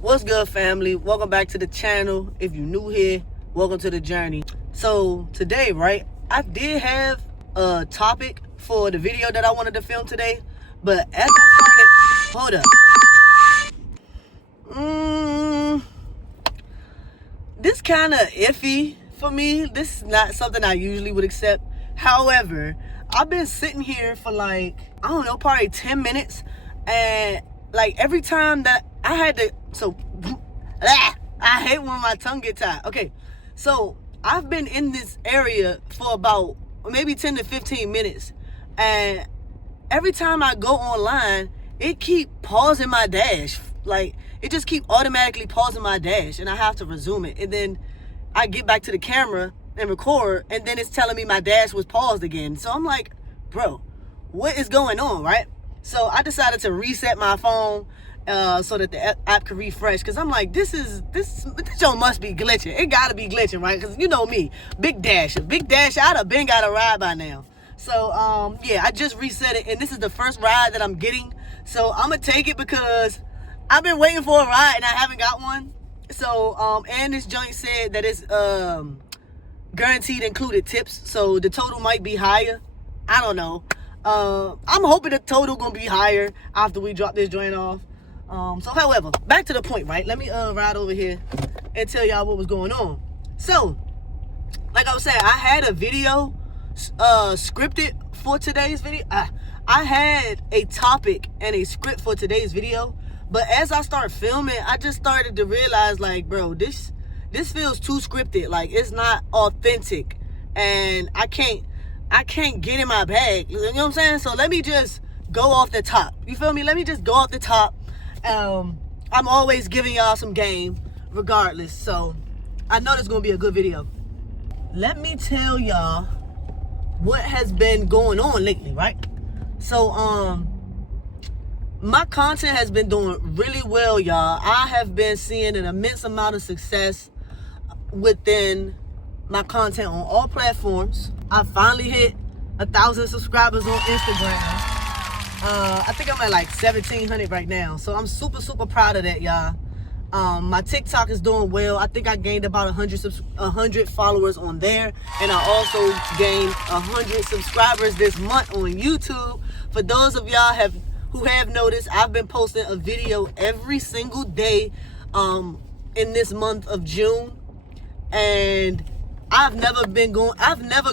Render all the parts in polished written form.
What's good, family? Welcome back to the channel. If you're new here, welcome to the journey. So today, right, I did have a topic for the video that I wanted to film today, but as I started, this kind of iffy for me. This is not something I usually would accept. However, I've been sitting here for probably 10 minutes, and every time that I had to, I hate when my tongue gets tied. Okay, so I've been in this area for about maybe 10 to 15 minutes, and every time I go online, it keep pausing my dash. It just keep automatically pausing my dash, and I have to resume it. And then I get back to the camera and record, and then it's telling me my dash was paused again. So I'm like, bro, what is going on, right? So I decided to reset my phone so that the app could refresh, because I'm like, this show must be glitching. It gotta be glitching, right? Because you know me, big dash, I'd have been got a ride by now. So yeah, I just reset it, and this is the first ride that I'm getting. So I'm gonna take it because I've been waiting for a ride and I haven't got one. So and this joint said that it's guaranteed included tips, so the total might be higher. I don't know. I'm hoping the total gonna be higher after we drop this joint off. So however, back to the point, right? Let me ride over here and tell y'all what was going on. So, like I was saying, I had a video scripted for today's video. I had a topic and a script for today's video, but as I started filming, I just started to realize, bro, this feels too scripted. It's not authentic, and I can't get in my bag. You know what I'm saying? So let me just go off the top. You feel me? Let me just go off the top. I'm always giving y'all some game regardless. So I know this is going to be a good video. Let me tell y'all what has been going on lately, right? So, my content has been doing really well, y'all. I have been seeing an immense amount of success within my content on all platforms. I finally hit 1,000 subscribers on Instagram. I think I'm at 1,700 right now. So I'm super, super proud of that, y'all. My TikTok is doing well. I think I gained about 100 followers on there. And I also gained 100 subscribers this month on YouTube. For those of y'all who have noticed, I've been posting a video every single day in this month of June. And I've never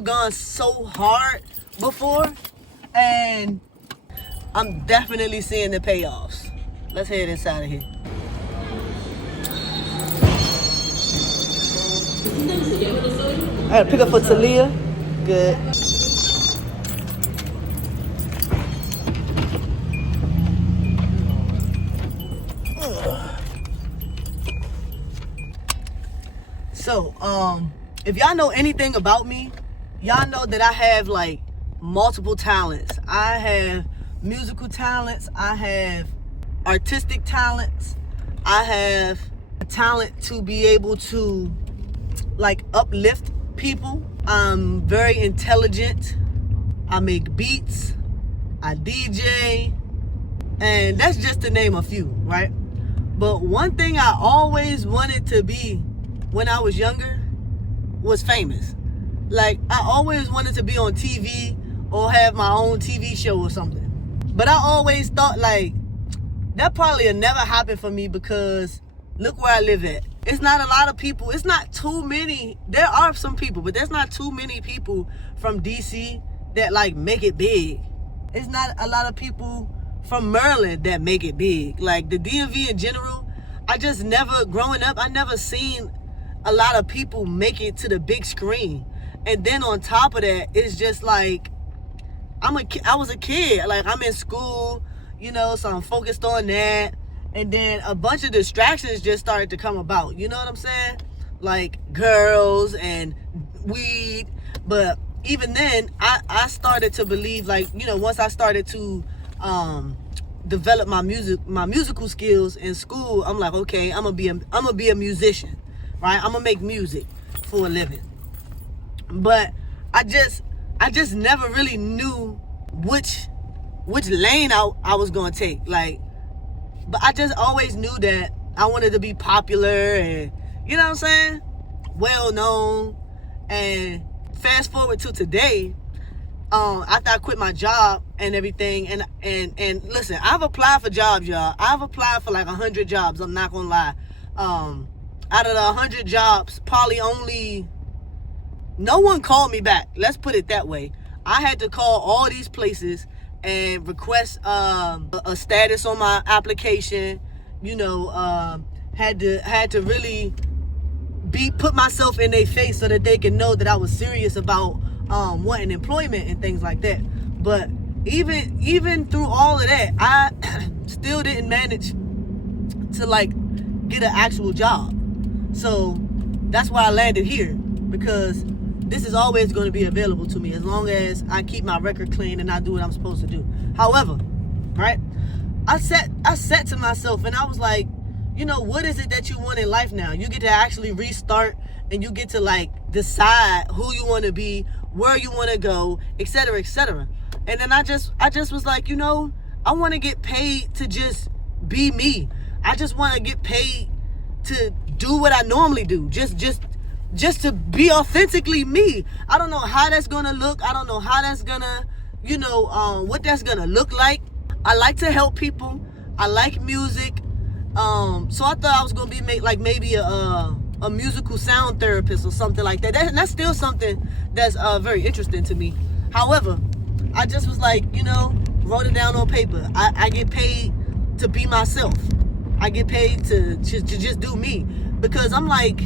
gone so hard before, and I'm definitely seeing the payoffs. Let's head inside of here. I gotta pick up for Talia. Good. So, if y'all know anything about me, y'all know that I have multiple talents. I have musical talents. I have artistic talents. I have a talent to be able to uplift people. I'm very intelligent. I make beats. I DJ. And that's just to name a few, right? But one thing I always wanted to be when I was younger was famous. I always wanted to be on TV or have my own TV show or something. But I always thought that probably would never happen for me, because look where I live at. It's not a lot of people. It's not too many. There are some people, but there's not too many people from DC that make it big. It's not a lot of people from Maryland that make it big. The DMV in general, growing up, I never seen a lot of people make it to the big screen. And then on top of that, it's just I was a kid. I'm in school, so I'm focused on that. And then a bunch of distractions just started to come about. You know what I'm saying? Girls and weed. But even then, I started to believe, once I started to develop my musical skills in school, I'm like, okay, I'm gonna be a musician, right? I'm gonna make music for a living. But I just never really knew which lane I was gonna take. But I just always knew that I wanted to be popular and, you know what I'm saying, well known. And fast forward to today, after I quit my job and everything, and listen, I've applied for jobs, y'all. I've applied for like 100 jobs. I'm not gonna lie. Out of the 100 jobs, probably only no one called me back. Let's put it that way. I had to call all these places and request a status on my application. You know, had to really put myself in their face so that they can know that I was serious about wanting employment and things like that. But even through all of that, I still didn't manage to like get an actual job. So that's why I landed here, because this is always going to be available to me as long as I keep my record clean and I do what I'm supposed to do. However, right, I said to myself, and I was like, you know, what is it that you want in life now? You get to actually restart, and you get to like decide who you want to be, where you want to go, etc., etc. And then I just was like, you know, I want to get paid to just be me. I just want to get paid to do what I normally do. Just to be authentically me. I don't know how that's gonna look. I don't know how that's gonna, you know, what that's gonna look like. I like to help people. I like music. So I thought I was gonna be maybe a musical sound therapist or something like that. That's still something that's very interesting to me. However, I just was like, you know, wrote it down on paper. I get paid to be myself. I get paid to just do me, because I'm like,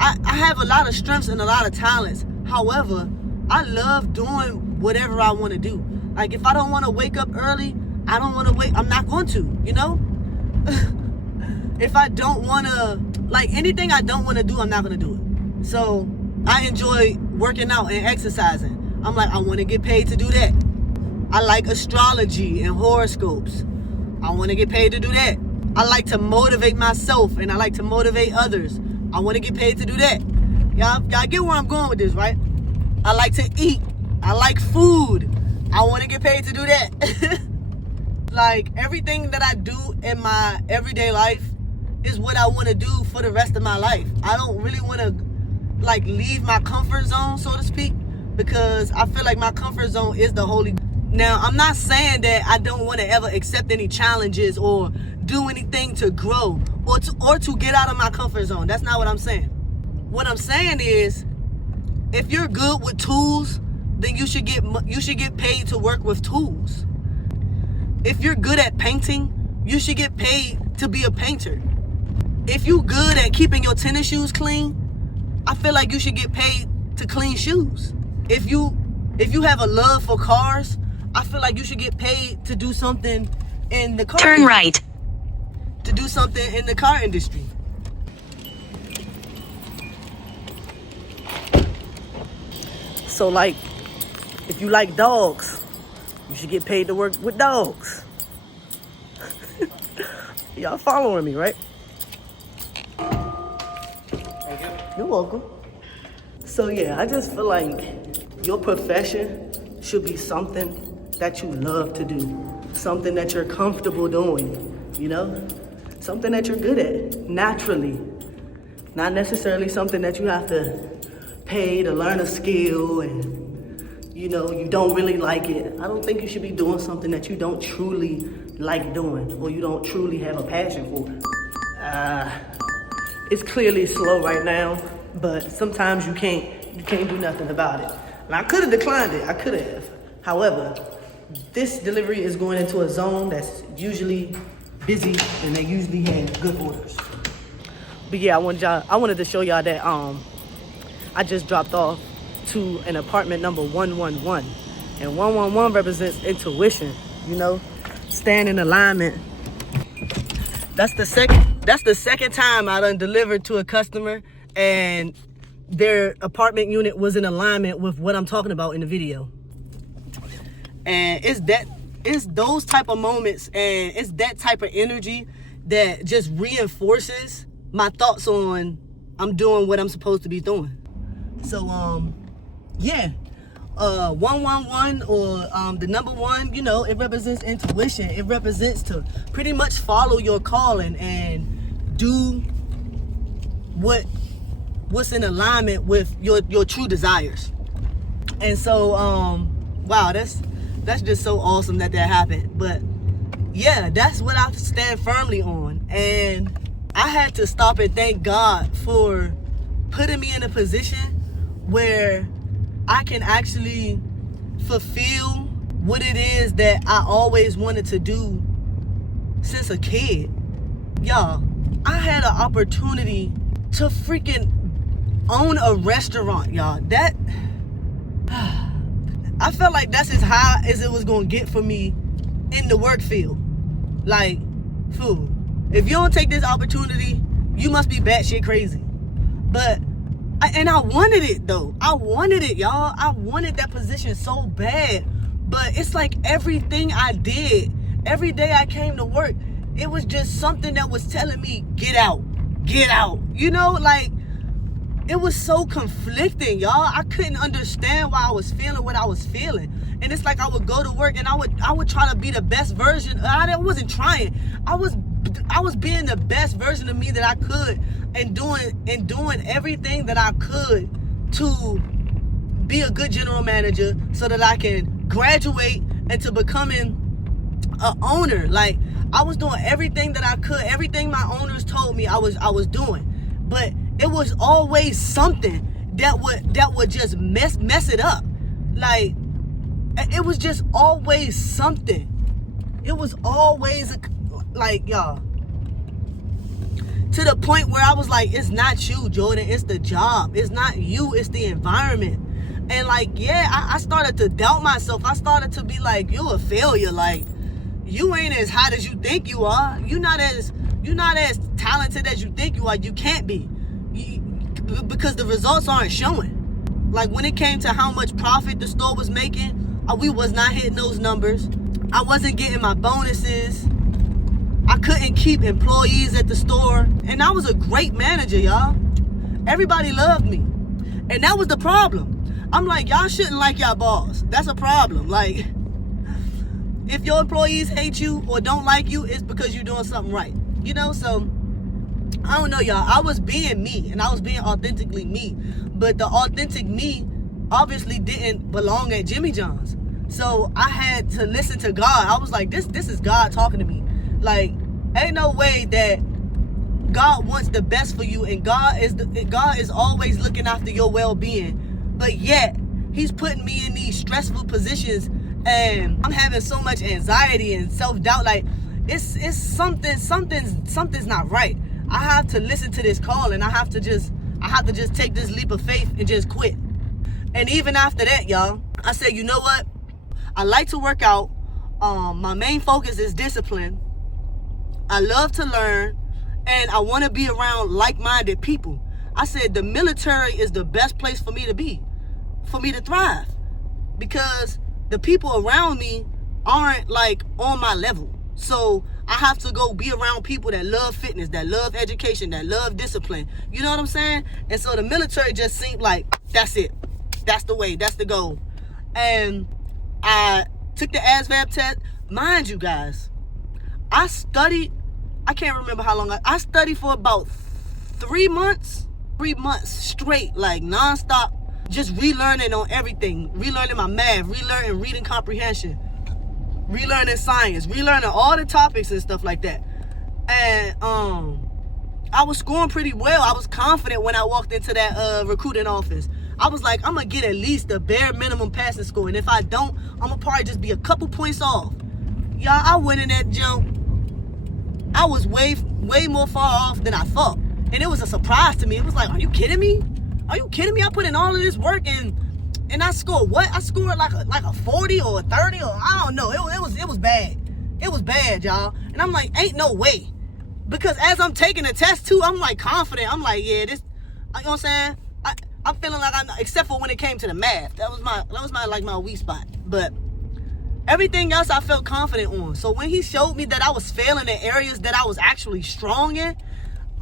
I have a lot of strengths and a lot of talents. However, I love doing whatever I want to do. Like, if I don't want to wake up early, I don't want to wake. I'm not going to, you know. If I don't want to, like, anything I don't want to do, I'm not going to do it. So I enjoy working out and exercising. I'm like, I want to get paid to do that. I like astrology and horoscopes. I want to get paid to do that. I like to motivate myself, and I like to motivate others. I want to get paid to do that. Y'all get where I'm going with this, right? I like to eat. I like food. I want to get paid to do that. Like, everything that I do in my everyday life is what I want to do for the rest of my life. I don't really want to, like, leave my comfort zone, so to speak, because I feel like my comfort zone is the holy. Now, I'm not saying that I don't want to ever accept any challenges or do anything to grow or to get out of my comfort zone. That's not what I'm saying. What I'm saying is, if you're good with tools, then you should get paid to work with tools. If you're good at painting, you should get paid to be a painter. If you're good at keeping your tennis shoes clean, I feel like you should get paid to clean shoes. If you have a love for cars, I feel like you should get paid to do something in the car. Turn right. To do something in the car industry. So, like, if you like dogs, you should get paid to work with dogs. Y'all following me, right? Thank you. You're welcome. So yeah, I just feel like your profession should be something that you love to do. Something that you're comfortable doing, you know? Something that you're good at, naturally. Not necessarily something that you have to pay to learn a skill and, you know, you don't really like it. I don't think you should be doing something that you don't truly like doing or you don't truly have a passion for. It's clearly slow right now, but sometimes you can't do nothing about it. And I could have declined it, I could have. However, this delivery is going into a zone that's usually busy and they usually have good orders. But yeah, I wanted to show y'all that I just dropped off to an apartment number 111. And 111 represents intuition, you know, staying in alignment. That's the second time I done delivered to a customer and their apartment unit was in alignment with what I'm talking about in the video. And it's those type of moments and it's that type of energy that just reinforces my thoughts on I'm doing what I'm supposed to be doing. So, yeah, 111 or the number one, you know, it represents intuition. It represents to pretty much follow your calling and do what's in alignment with your true desires. And so wow, that's just so awesome that happened. But yeah, that's what I stand firmly on. And I had to stop and thank God for putting me in a position where I can actually fulfill what it is that I always wanted to do since a kid. Y'all, I had an opportunity to freaking own a restaurant, y'all. That I felt like that's as high as it was gonna get for me in the work field. Like, fool, if you don't take this opportunity, you must be batshit crazy. But I wanted it though. I wanted it, y'all. I wanted that position so bad. But it's like everything I did, every day I came to work, it was just something that was telling me, get out. You know, like, it was so conflicting, y'all. I couldn't understand why I was feeling what I was feeling. And it's like I would go to work and I would try to be the best version. I wasn't trying. I was being the best version of me that I could, and doing everything that I could to be a good general manager so that I can graduate into becoming an owner. Like, I was doing everything that I could, everything my owners told me I was doing. But it was always something that would just mess it up. Like, it was just always something. It was always like, y'all, to the point where I was like, it's not you, Jordan, it's the job. It's not you, it's the environment. And like, yeah, I started to doubt myself. I started to be like, you're a failure. Like, you ain't as hot as you think you are. You're not as talented as you think you are. You can't be, because the results aren't showing. Like, when it came to how much profit the store was making, we was not hitting those numbers. I wasn't getting my bonuses. I couldn't keep employees at the store. And I was a great manager, y'all. Everybody loved me. And that was the problem. I'm like, y'all shouldn't like y'all boss. That's a problem. Like, if your employees hate you or don't like you, it's because you're doing something right. You know, so I don't know, y'all. I was being me, and I was being authentically me. But the authentic me obviously didn't belong at Jimmy John's. So I had to listen to God. I was like, this is God talking to me. Like, ain't no way that God wants the best for you, and God is always looking after your well-being. But yet, he's putting me in these stressful positions, and I'm having so much anxiety and self-doubt. Like, it's something's not right. I have to listen to this call, and I have to just take this leap of faith and just quit. And even after that, y'all, I said, you know what? I like to work out. My main focus is discipline. I love to learn, and I want to be around like-minded people. I said the military is the best place for me to be, for me to thrive, because the people around me aren't like on my level. So I have to go be around people that love fitness, that love education, that love discipline. You know what I'm saying? And so the military just seemed like, that's it. That's the way. That's the goal. And I took the ASVAB test. Mind you guys, I studied, I can't remember how long. I studied for about 3 months straight, like nonstop, just relearning on everything. Relearning my math, relearning reading comprehension, relearning science, relearning all the topics and stuff like that. And I was scoring pretty well. I was confident when I walked into that recruiting office. I was like, I'm gonna get at least the bare minimum passing score, and if I don't, I'm gonna probably just be a couple points off. Y'all, I went in that jump. I was way more far off than I thought, and it was a surprise to me. It was like, are you kidding me? Are you kidding me? I put in all of this work, and I scored what? I scored like a 40 or a 30, or I don't know. It was bad. It was bad, y'all. And I'm like, ain't no way, because as I'm taking the test too, I'm like confident. I'm like, yeah, this. You know what I'm saying? I'm feeling like except for when it came to the math. That was my weak spot. But everything else I felt confident on. So when he showed me that I was failing in areas that I was actually strong in,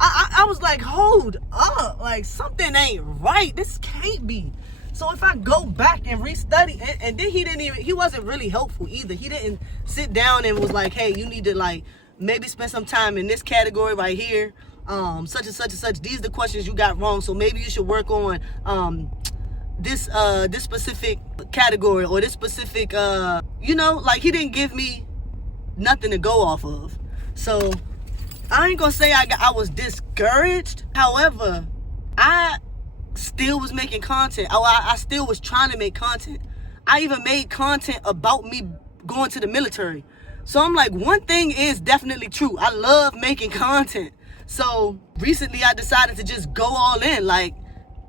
I was like, hold up, like something ain't right. This can't be. So if I go back and restudy, and then he wasn't really helpful either. He didn't sit down and was like, hey, you need to like maybe spend some time in this category right here. such and such and such. These are the questions you got wrong. So maybe you should work on this specific category or this specific like he didn't give me nothing to go off of. So I ain't gonna say I was discouraged. However, I still was making content. I still was trying to make content. I even made content about me going to the military. So I'm like, one thing is definitely true. I love making content. So recently I decided to just go all in. Like,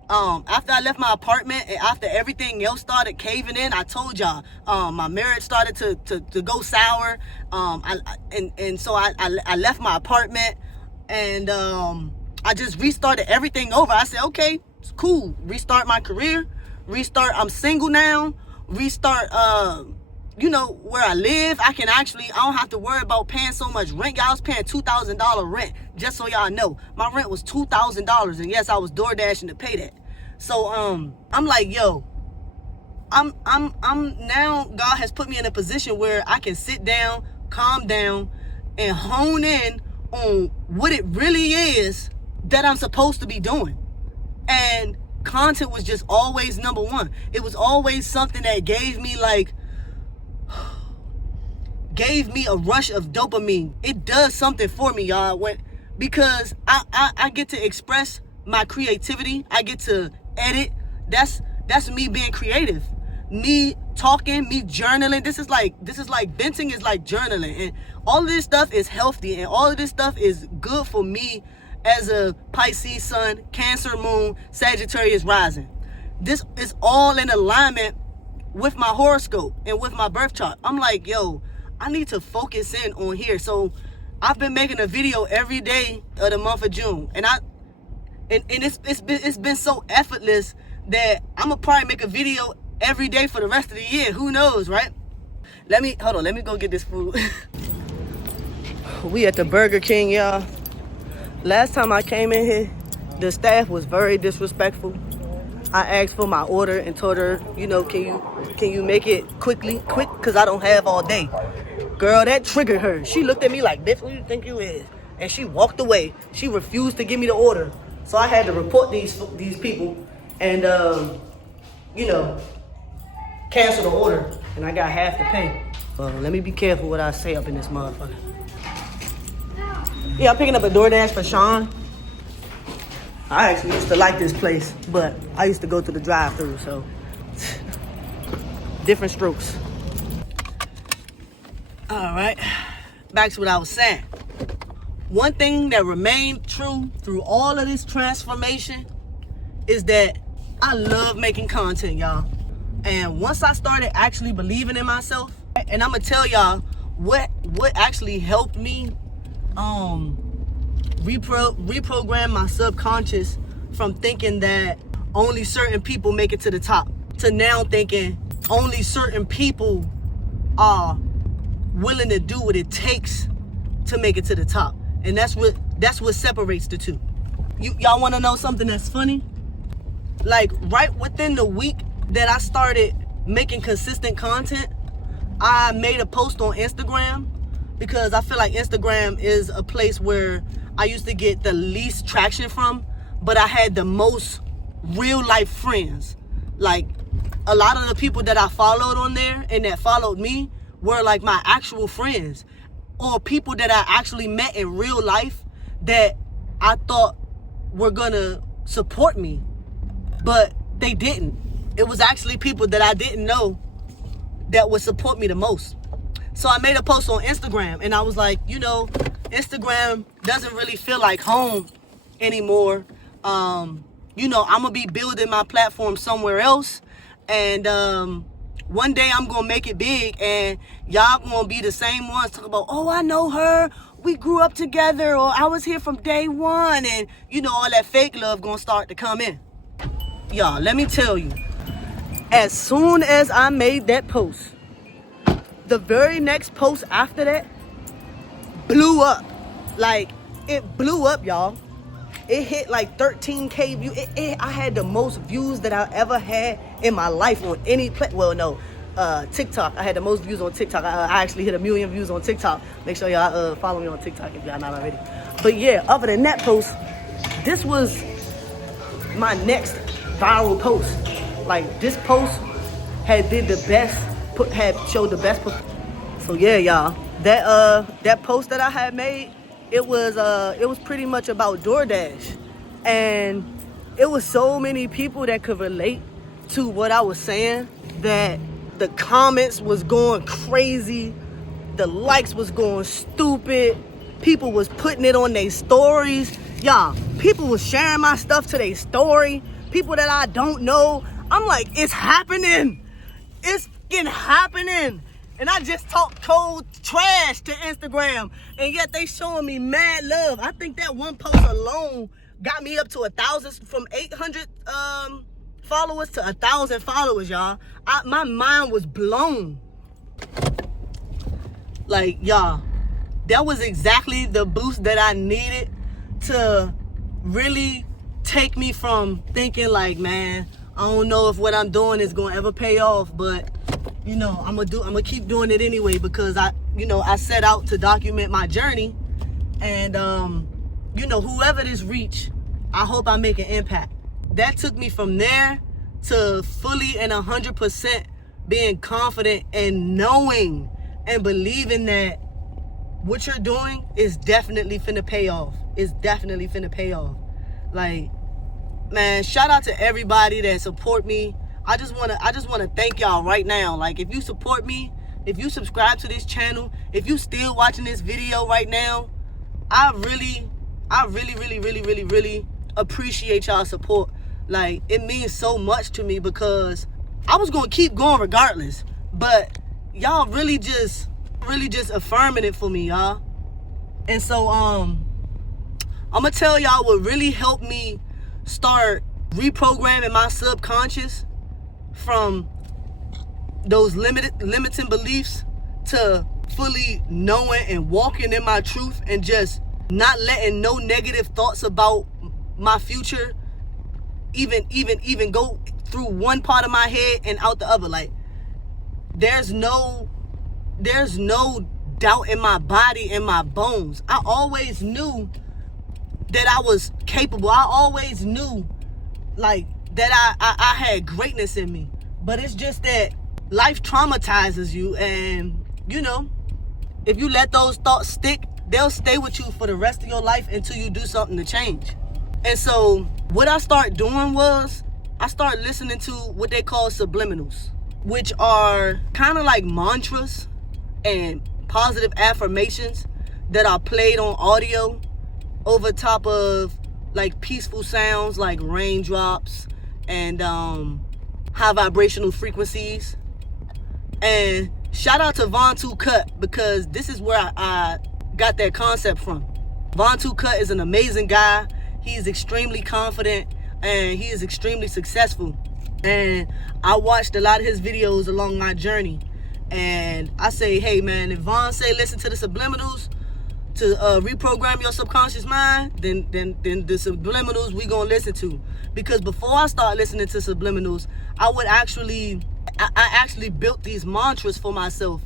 after I left my apartment and after everything else started caving in, I told y'all, my marriage started to go sour. So I left my apartment and I just restarted everything over. I said, okay, it's cool. Restart my career. Restart. I'm single now. Restart, where I live. I don't have to worry about paying so much rent. Y'all, I was paying $2,000 rent. Just so y'all know, my rent was $2,000, and yes, I was DoorDashing to pay that. So I'm like, yo, I'm now, God has put me in a position where I can sit down, calm down, and hone in on what it really is that I'm supposed to be doing. And content was just always number one. It was always something that gave me a rush of dopamine. It does something for me, y'all, because I get to express my creativity. I get to edit. That's me being creative. Me talking, me journaling. This is like venting is like journaling. And all of this stuff is healthy, and all of this stuff is good for me as a Pisces sun, Cancer moon, Sagittarius rising. This is all in alignment with my horoscope and with my birth chart. I'm like, yo, I need to focus in on here. So I've been making a video every day of the month of June, and it's been so effortless that I'm gonna probably make a video every day for the rest of the year. Who knows, right? Let me go get this food. We at the Burger King, y'all. Last time I came in here, the staff was very disrespectful. I asked for my order and told her, can you make it quick, because I don't have all day. Girl, that triggered her. She looked at me like, bitch, who you think you is? And she walked away. She refused to give me the order. So I had to report these people and, cancel the order. And I got half the pay. Let me be careful what I say up in this motherfucker. Yeah, I'm picking up a DoorDash for Sean. I actually used to like this place, but I used to go to the drive-thru, so different strokes. All right, back to what I was saying. One thing that remained true through all of this transformation is that I love making content, y'all. And once I started actually believing in myself, and I'm gonna tell y'all what actually helped me reprogram my subconscious from thinking that only certain people make it to the top to now thinking only certain people are willing to do what it takes to make it to the top. And that's what separates the two. Y'all want to know something that's funny? Like, right within the week that I started making consistent content, I made a post on Instagram, because I feel like Instagram is a place where I used to get the least traction from, but I had the most real life friends. Like, a lot of the people that I followed on there and that followed me were like my actual friends, or people that I actually met in real life that I thought were gonna support me, but they didn't. It was actually people that I didn't know that would support me the most. So I made a post on Instagram, and I was like, Instagram doesn't really feel like home anymore. I'm gonna be building my platform somewhere else, and one day I'm gonna make it big, and y'all gonna be the same ones talking about, oh, I know her, we grew up together, or I was here from day one, and all that fake love gonna start to come in. Y'all, let me tell you, as soon as I made that post, the very next post after that blew up. Like, it blew up, y'all. It hit like 13K views. I had the most views that I ever had in my life on any TikTok. I had the most views on TikTok. I actually hit 1 million views on TikTok. Make sure y'all follow me on TikTok if y'all not already. But yeah, other than that post, this was my next viral post. Like, this post had showed the best. So yeah, y'all, that post that I had made, it was pretty much about DoorDash, and it was so many people that could relate to what I was saying, that the comments was going crazy, the likes was going stupid, people was putting it on their stories. Y'all, people was sharing my stuff to their story, people that I don't know. I'm like, it's happening. It's happening. And I just talk cold trash to Instagram, and yet they showing me mad love. I think that one post alone got me up to 1,000, from 800 followers to 1,000 followers, y'all. My mind was blown. Like, y'all, that was exactly the boost that I needed to really take me from thinking like, man, I don't know if what I'm doing is going to ever pay off, but you know, I'm gonna keep doing it anyway, because I set out to document my journey, and you know, whoever this reach, I hope I make an impact. That took me from there to fully and 100% being confident and knowing and believing that what you're doing is definitely finna pay off. It's definitely finna pay off. Like, man, shout out to everybody that support me. I just wanna thank y'all right now. Like, if you support me, if you subscribe to this channel, if you still watching this video right now, I really appreciate y'all support. Like, it means so much to me, because I was gonna keep going regardless, but y'all really just affirming it for me, y'all. And so I'm gonna tell y'all what really helped me start reprogramming my subconscious from those limiting beliefs to fully knowing and walking in my truth, and just not letting no negative thoughts about my future even go through one part of my head and out the other. Like, there's no doubt in my body and my bones. I always knew that I was capable. I always knew, like, that I had greatness in me. But it's just that life traumatizes you, and you know, if you let those thoughts stick, they'll stay with you for the rest of your life until you do something to change. And so what I started doing was, I started listening to what they call subliminals, which are kind of like mantras and positive affirmations that are played on audio over top of like peaceful sounds like raindrops and high vibrational frequencies. And shout out to Von Two Cut, because this is where I got that concept from. Von Two Cut is an amazing guy. He's extremely confident and he is extremely successful. And I watched a lot of his videos along my journey. And I say, hey man, if Von say listen to the subliminals to reprogram your subconscious mind, then the subliminals we gonna listen to. Because before I start listening to subliminals, I actually built these mantras for myself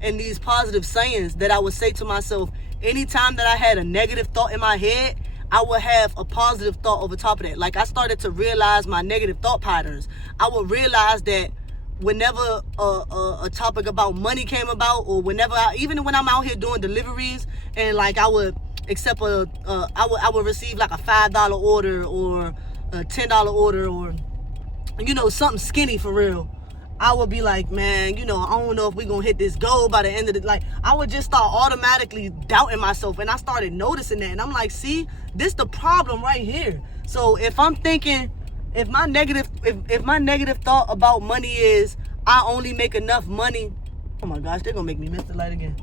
and these positive sayings that I would say to myself. Anytime that I had a negative thought in my head, I would have a positive thought over top of that. Like, I started to realize my negative thought patterns. I would realize that whenever a topic about money came about, or whenever even when I'm out here doing deliveries, and like I would accept I would receive like a $5 order or a $10 order, or you know, something skinny for real, I would be like, man, you know, I don't know if we're gonna hit this goal by the end of the, like, I would just start automatically doubting myself. And I started noticing that, and I'm like, see, this the problem right here. So if I'm thinking, if my negative thought about money is I only make enough money, oh my gosh, they're gonna make me miss the light again.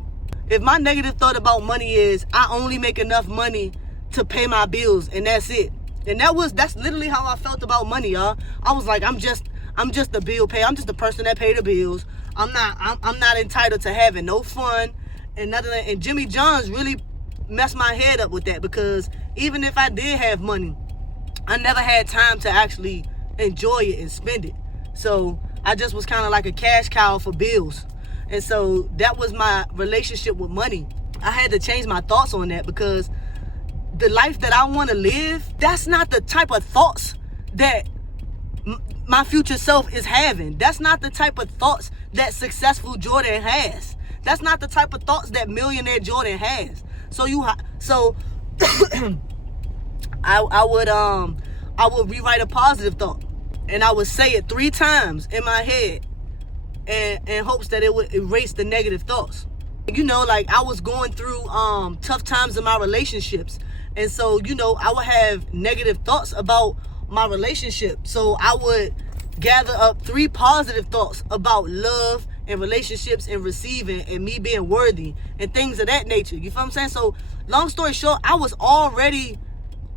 If my negative thought about money is I only make enough money to pay my bills and that's it, and that's literally how I felt about money, y'all. I was like, I'm just the bill payer. I'm just the person that pay the bills. I'm not entitled to having no fun and nothing. And Jimmy John's really messed my head up with that, because even if I did have money, I never had time to actually enjoy it and spend it. So I just was kind of like a cash cow for bills. And so that was my relationship with money. I had to change my thoughts on that, because the life that I want to live, that's not the type of thoughts that my future self is having. That's not the type of thoughts that successful Jordan has. That's not the type of thoughts that millionaire Jordan has. So I would rewrite a positive thought, and I would say it 3 times in my head, and in hopes that it would erase the negative thoughts. You know, like I was going through tough times in my relationships, and so I would have negative thoughts about my relationship. So I would gather up 3 positive thoughts about love and relationships and receiving and me being worthy and things of that nature. You feel what I'm saying? So long story short, I was already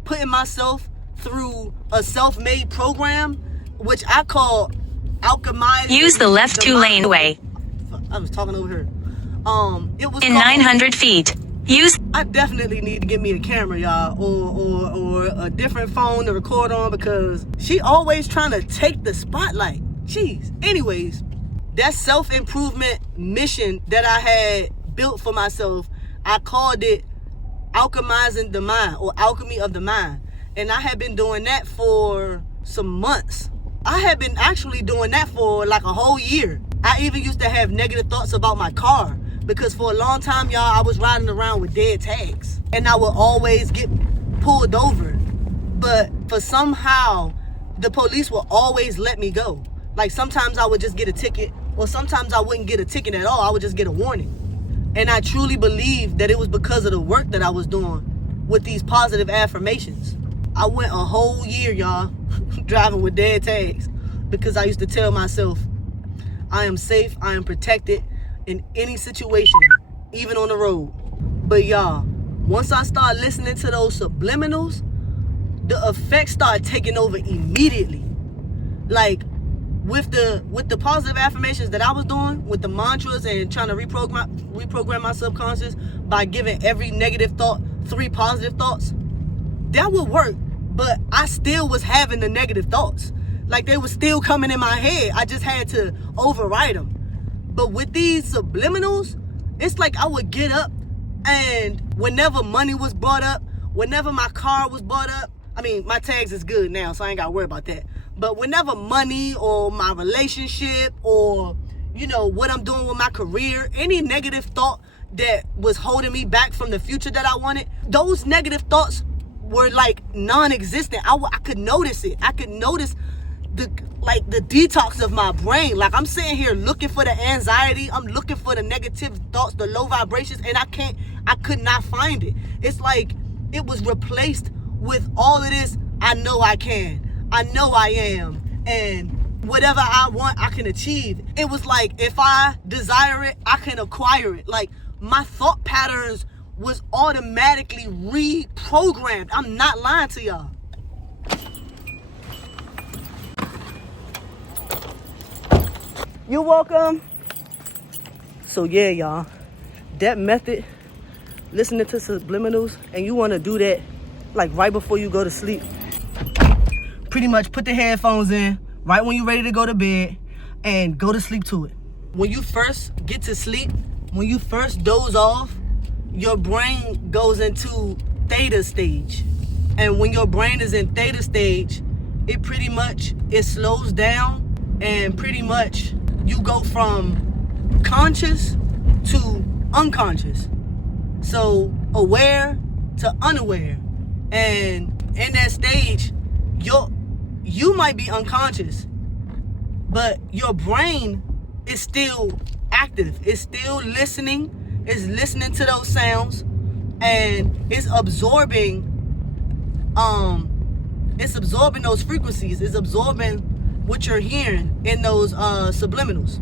putting myself through a self-made program, which I call alchemizing. Use the left 2-lane way. I was talking over here. It was in 900 feet. I definitely need to get me a camera, y'all, or a different phone to record on, because she always trying to take the spotlight. Jeez. Anyways, that self-improvement mission that I had built for myself, I called it alchemizing the mind, or alchemy of the mind. And I had been doing that for some months. I had been actually doing that for like a whole year. I even used to have negative thoughts about my car, because for a long time, y'all, I was riding around with dead tags, and I would always get pulled over. But for somehow, the police will always let me go. Like sometimes I would just get a ticket, or sometimes I wouldn't get a ticket at all. I would just get a warning. And I truly believe that it was because of the work that I was doing with these positive affirmations. I went a whole year, y'all, driving with dead tags, because I used to tell myself, I am safe, I am protected in any situation, even on the road. But y'all, once I start listening to those subliminals, the effects start taking over immediately. Like with the positive affirmations that I was doing, with the mantras and trying to reprogram my subconscious by giving every negative thought 3 positive thoughts, that would work. But I still was having the negative thoughts. Like they were still coming in my head. I just had to override them. But with these subliminals, it's like I would get up, and whenever money was brought up, whenever my car was brought up, I mean, my tags is good now, so I ain't got to worry about that. But whenever money or my relationship or, what I'm doing with my career, any negative thought that was holding me back from the future that I wanted, those negative thoughts were like non-existent. I could notice it. I could notice the detox of my brain. Like I'm sitting here looking for the anxiety, I'm looking for the negative thoughts, the low vibrations, and I could not find it. It's like it was replaced with all of this, I know I can, I know I am, and whatever I want, I can achieve. It was like if I desire it, I can acquire it. Like my thought patterns was automatically reprogrammed. I'm not lying to y'all. You're welcome. So yeah, y'all, that method, listening to subliminals, and you want to do that like right before you go to sleep. Pretty much put the headphones in right when you're ready to go to bed and go to sleep to it. When you first get to sleep, when you first doze off, your brain goes into theta stage. And when your brain is in theta stage, it slows down, and pretty much you go from conscious to unconscious. So aware to unaware. And in that stage, you might be unconscious, but your brain is still active. It's still listening. It's listening to those sounds, and it's absorbing those frequencies. It's absorbing what you're hearing in those subliminals.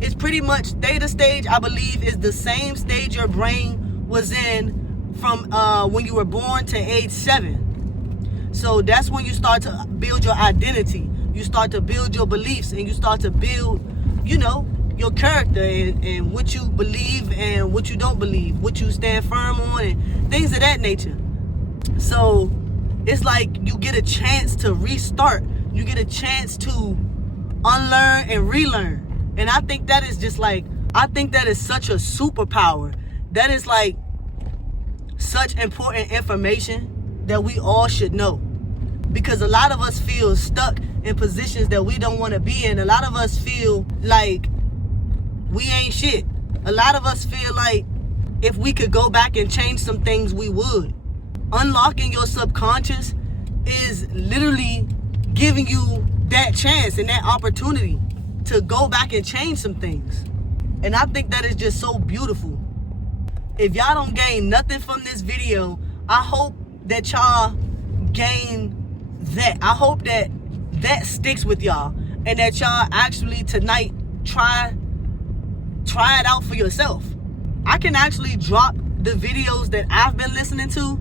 It's pretty much theta stage, I believe, is the same stage your brain was in from when you were born to age 7. So that's when you start to build your identity. You start to build your beliefs, and you start to build, your character and what you believe and what you don't believe, what you stand firm on, and things of that nature. So it's like you get a chance to restart. You get a chance to unlearn and relearn. And I think that is just like, I think that is such a superpower. That is like such important information that we all should know. Because a lot of us feel stuck in positions that we don't want to be in. A lot of us feel like we ain't shit. A lot of us feel like if we could go back and change some things, we would. Unlocking your subconscious is literally giving you that chance and that opportunity to go back and change some things. And I think that is just so beautiful. If y'all don't gain nothing from this video, I hope that y'all gain that. I hope that that sticks with y'all and that y'all actually tonight try it out for yourself. I can actually drop the videos that I've been listening to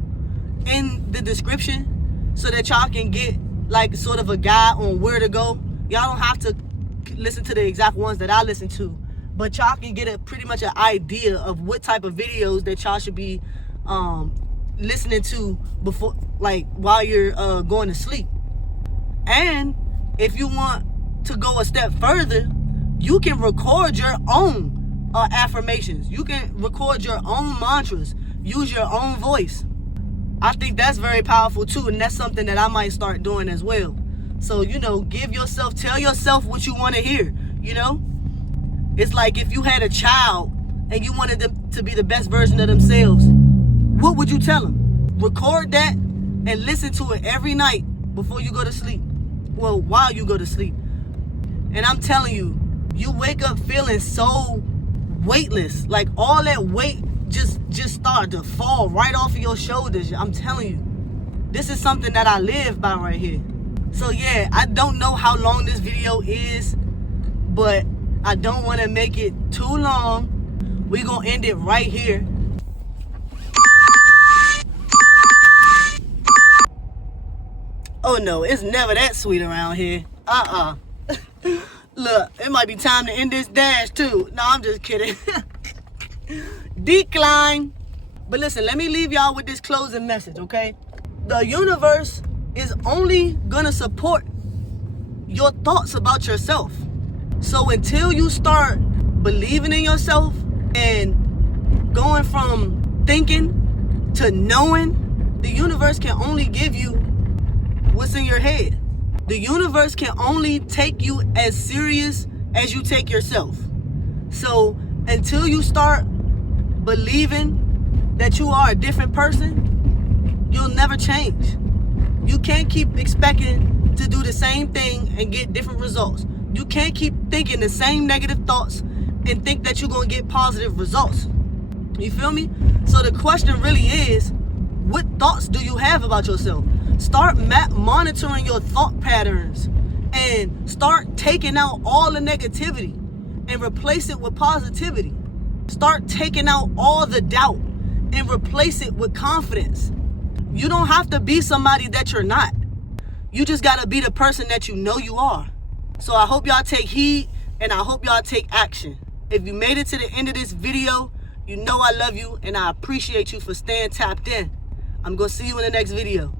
in the description so that y'all can get like sort of a guide on where to go. Y'all don't have to listen to the exact ones that I listen to, but y'all can get a pretty much an idea of what type of videos that y'all should be listening to before, like while you're going to sleep. And if you want to go a step further, you can record your own affirmations. You can record your own mantras. Use your own voice. I think that's very powerful too, and that's something that I might start doing as well. So, tell yourself what you want to hear, It's like if you had a child and you wanted them to be the best version of themselves, what would you tell them? Record that and listen to it every night before you go to sleep. Well, while you go to sleep. And I'm telling you, you wake up feeling so weightless. Like all that weight just started to fall right off of your shoulders. I'm telling you, this is something that I live by right here. So yeah, I don't know how long this video is, but I don't want to make it too long. We're going to end it right here. Oh no, it's never that sweet around here. Look, it might be time to end this dash too. No, I'm just kidding. Decline. But listen, let me leave y'all with this closing message, okay? The universe is only gonna support your thoughts about yourself. So until you start believing in yourself and going from thinking to knowing, the universe can only give you what's in your head. The universe can only take you as serious as you take yourself. So until you start believing that you are a different person, you'll never change. You can't keep expecting to do the same thing and get different results. You can't keep thinking the same negative thoughts and think that you're going to get positive results. You feel me? So the question really is, what thoughts do you have about yourself? Start monitoring your thought patterns and start taking out all the negativity and replace it with positivity. Start taking out all the doubt and replace it with confidence. You don't have to be somebody that you're not. You just got to be the person that you know you are. So I hope y'all take heed and I hope y'all take action. If you made it to the end of this video, you know I love you and I appreciate you for staying tapped in. I'm going to see you in the next video.